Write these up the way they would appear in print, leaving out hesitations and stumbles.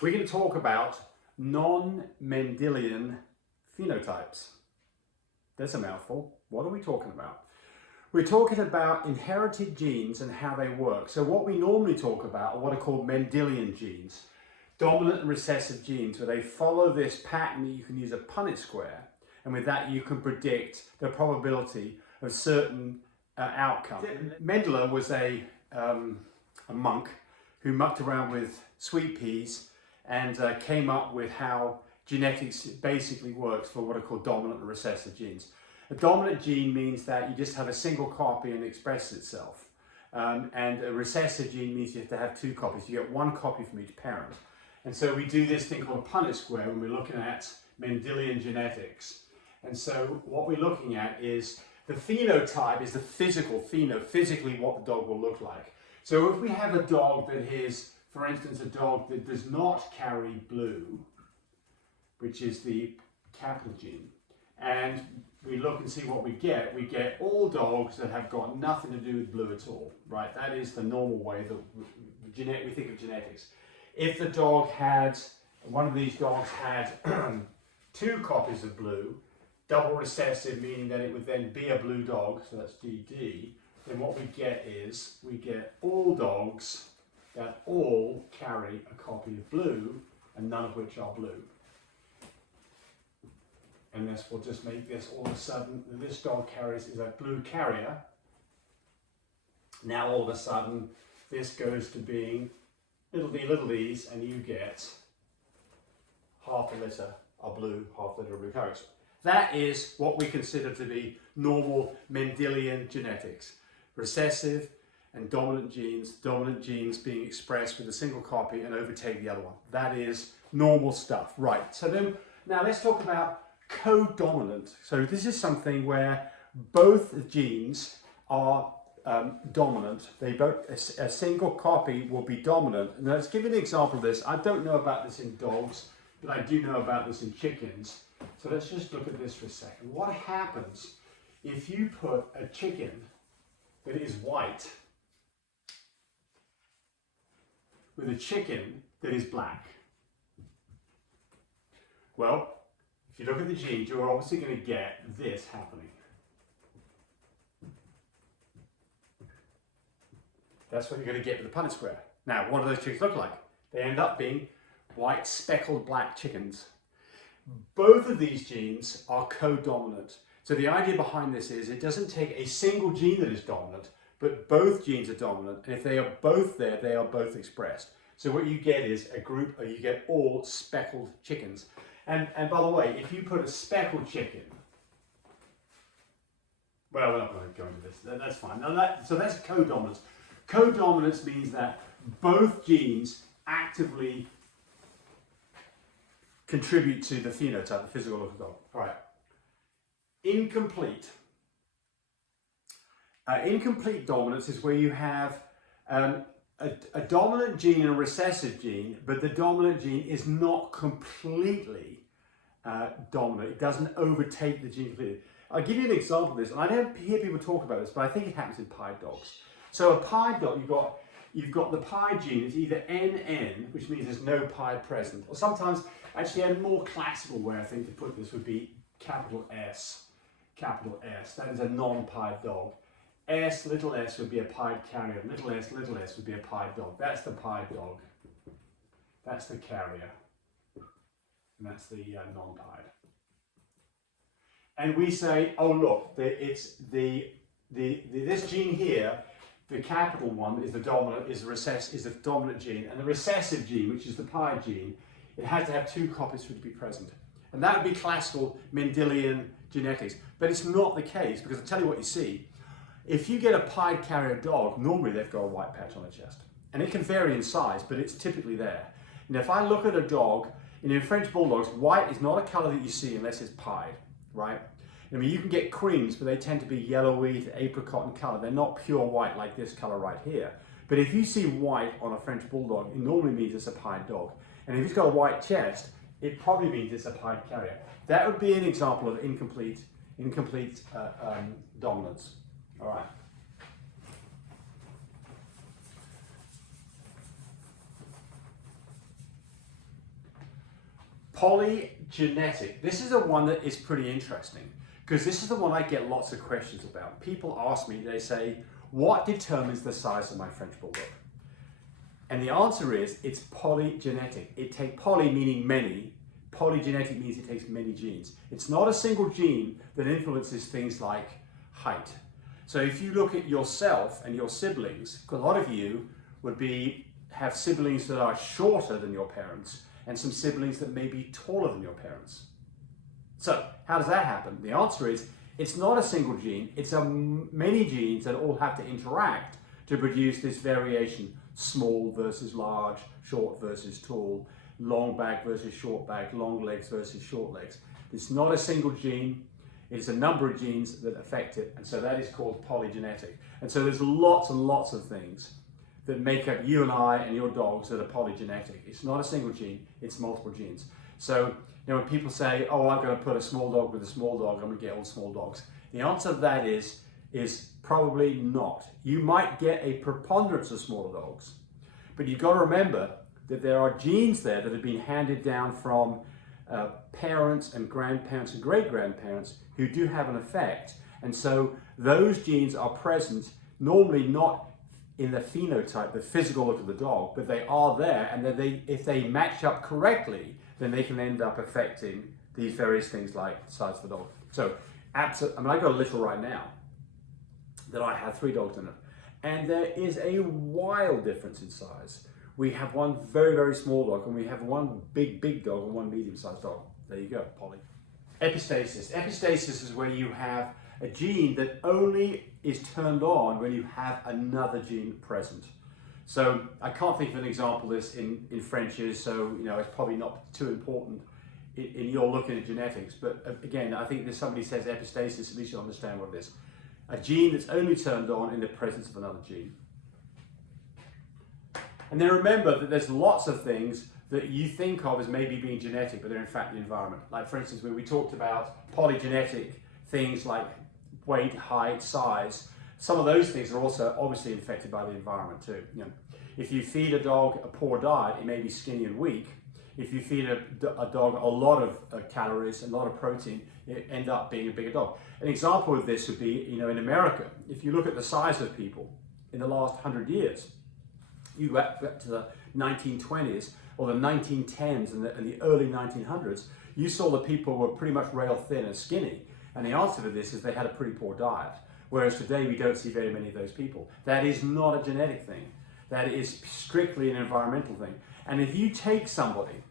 We're going to talk about non-Mendelian phenotypes. That's a mouthful. What are we talking about? We're talking about inherited genes and how they work. So what we normally talk about are what are called Mendelian genes, dominant and recessive genes, where they follow this pattern that you can use a Punnett square, and with that you can predict the probability of certain outcomes. Mendelian was a monk who mucked around with sweet peas and came up with how genetics basically works for what are called dominant and recessive genes. A dominant gene means that you just have a single copy and it expresses itself. And a recessive gene means you have to have two copies. You get one copy from each parent. And so we do this thing called a Punnett square when we're looking at Mendelian genetics. And so what we're looking at is the phenotype is the physical physically what the dog will look like. So if we have a dog that is, for instance, a dog that does not carry blue, which is the capital gene, and we look and see what we get all dogs that have got nothing to do with blue at all, right? That is the normal way that we think of genetics. If the dog had, one of these dogs had two copies of blue, double recessive, meaning that it would then be a blue dog, so that's DD, then what we get is, we get all dogs that all carry a copy of blue, and none of which are blue. And this will just make this all of a sudden, this dog is a blue carrier. Now all of a sudden, this goes to being little d's, and you get half a litter of blue, half a litter of blue carriers. That is what we consider to be normal Mendelian genetics. Recessive and dominant genes being expressed with a single copy and overtake the other one. That is normal stuff. Right, so then, now let's talk about co-dominant. So this is something where both genes are dominant. They both, a single copy will be dominant. And let's give you an example of this. I don't know about this in dogs, but I do know about this in chickens. So let's just look at this for a second. What happens if you put a chicken that is white with a chicken that is black? Well, if you look at the genes, you're obviously going to get this happening. That's what you're going to get with the Punnett square. Now, what do those chickens look like? They end up being white speckled black chickens. Both of these genes are co-dominant. So the idea behind this is it doesn't take a single gene that is dominant, but both genes are dominant. And if they are both there, they are both expressed. So what you get is a group, or you get all speckled chickens. And by the way, if you put a speckled chicken, well, we're not going to go into this, that's fine. Now so that's co-dominance. Co-dominance means that both genes actively contribute to the phenotype, the physical look of the dog. All right. Incomplete. Incomplete dominance is where you have a dominant gene and a recessive gene, but the dominant gene is not completely dominant. It doesn't overtake the gene completely. I'll give you an example of this, and I don't hear people talk about this, but I think it happens in pied dogs. So a pied dog, you've got the pied gene, it's either NN, which means there's no pied present, or sometimes, actually a more classical way I think to put this would be capital S. That is a non-pied dog. S, little s would be a pied carrier. Little s would be a pied dog. That's the pied dog. That's the carrier. And that's the non-pied. And we say, oh look, it's this gene here, the capital one is the dominant, is the dominant gene, and the recessive gene, which is the pied gene, it has to have two copies for it to be present. And that would be classical Mendelian genetics. But it's not the case, because I'll tell you what you see. If you get a pied carrier dog, normally they've got a white patch on the chest. And it can vary in size, but it's typically there. And if I look at a dog, in French Bulldogs, white is not a colour that you see unless it's pied, right? I mean, you can get creams, but they tend to be yellowy to apricot in colour. They're not pure white like this colour right here. But if you see white on a French Bulldog, it normally means it's a pied dog. And if it's got a white chest, it probably means it's a pied carrier. That would be an example of incomplete dominance. All right. Polygenetic. This is the one that is pretty interesting because this is the one I get lots of questions about. People ask me, they say, what determines the size of my French Bulldog? And the answer is, it's polygenetic. It takes poly meaning many. Polygenetic means it takes many genes. It's not a single gene that influences things like height. So if you look at yourself and your siblings, a lot of you would have siblings that are shorter than your parents and some siblings that may be taller than your parents. So how does that happen? The answer is, it's not a single gene, it's many genes that all have to interact to produce this variation: small versus large, short versus tall, long back versus short back, long legs versus short legs. It's not a single gene, it's a number of genes that affect it, and so that is called polygenetic. And so there's lots and lots of things that make up you and I and your dogs that are polygenetic. It's not a single gene, it's multiple genes. So when people say, oh, I'm going to put a small dog with a small dog, I'm going to get all small dogs. The answer to that is probably not. You might get a preponderance of smaller dogs, but you've got to remember that there are genes there that have been handed down from parents and grandparents and great-grandparents who do have an effect. And so those genes are present, normally not in the phenotype, the physical look of the dog, but they are there, and if they match up correctly, then they can end up affecting these various things like the size of the dog. So, I've got a little right now that I have 3 dogs in it, and there is a wild difference in size. We have one very, very small dog, and we have one big, big dog and one medium-sized dog. There you go, Polly. Epistasis. Epistasis is where you have a gene that only is turned on when you have another gene present. So I can't think of an example of this in Frenches, so it's probably not too important in your looking at genetics. But again, I think if somebody says epistasis, at least you understand what it is. A gene that's only turned on in the presence of another gene. And then remember that there's lots of things that you think of as maybe being genetic, but they're in fact the environment. Like for instance, when we talked about polygenetic things like weight, height, size, some of those things are also obviously affected by the environment too. If you feed a dog a poor diet, it may be skinny and weak. If you feed a dog a lot of calories and a lot of protein, it end up being a bigger dog. An example of this would be, in America, if you look at the size of people in the last 100 years, you go back to the 1920s or the 1910s and the early 1900s, you saw that people were pretty much rail thin and skinny. And the answer to this is they had a pretty poor diet. Whereas today we don't see very many of those people. That is not a genetic thing. That is strictly an environmental thing. And if you take somebody,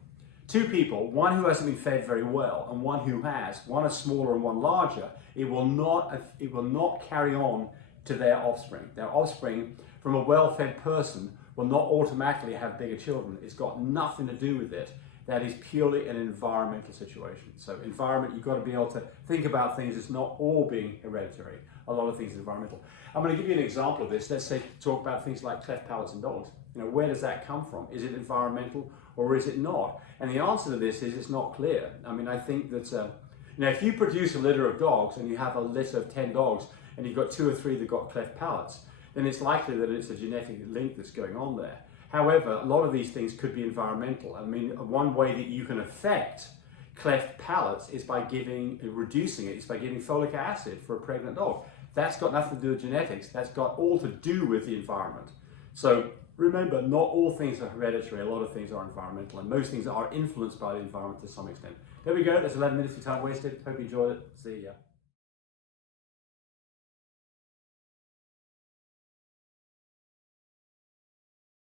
2 people, one who hasn't been fed very well and one who has, one is smaller and one larger, it will not carry on to their offspring. Their offspring from a well-fed person will not automatically have bigger children. It's got nothing to do with it. That is purely an environmental situation. So environment, you've got to be able to think about things as not all being hereditary. A lot of things are environmental. I'm going to give you an example of this. Let's say talk about things like cleft palates in dogs. Where does that come from? Is it environmental or is it not? And the answer to this is it's not clear. I think that if you produce a litter of dogs and you have a litter of 10 dogs and you've got 2 or 3 that got cleft palates, then it's likely that it's a genetic link that's going on there. However, a lot of these things could be environmental. One way that you can affect cleft palates is by reducing it. It's by giving folic acid for a pregnant dog. That's got nothing to do with genetics. That's got all to do with the environment. So remember, not all things are hereditary. A lot of things are environmental, and most things are influenced by the environment to some extent. There we go. That's 11 minutes of time wasted. Hope you enjoyed it. See ya.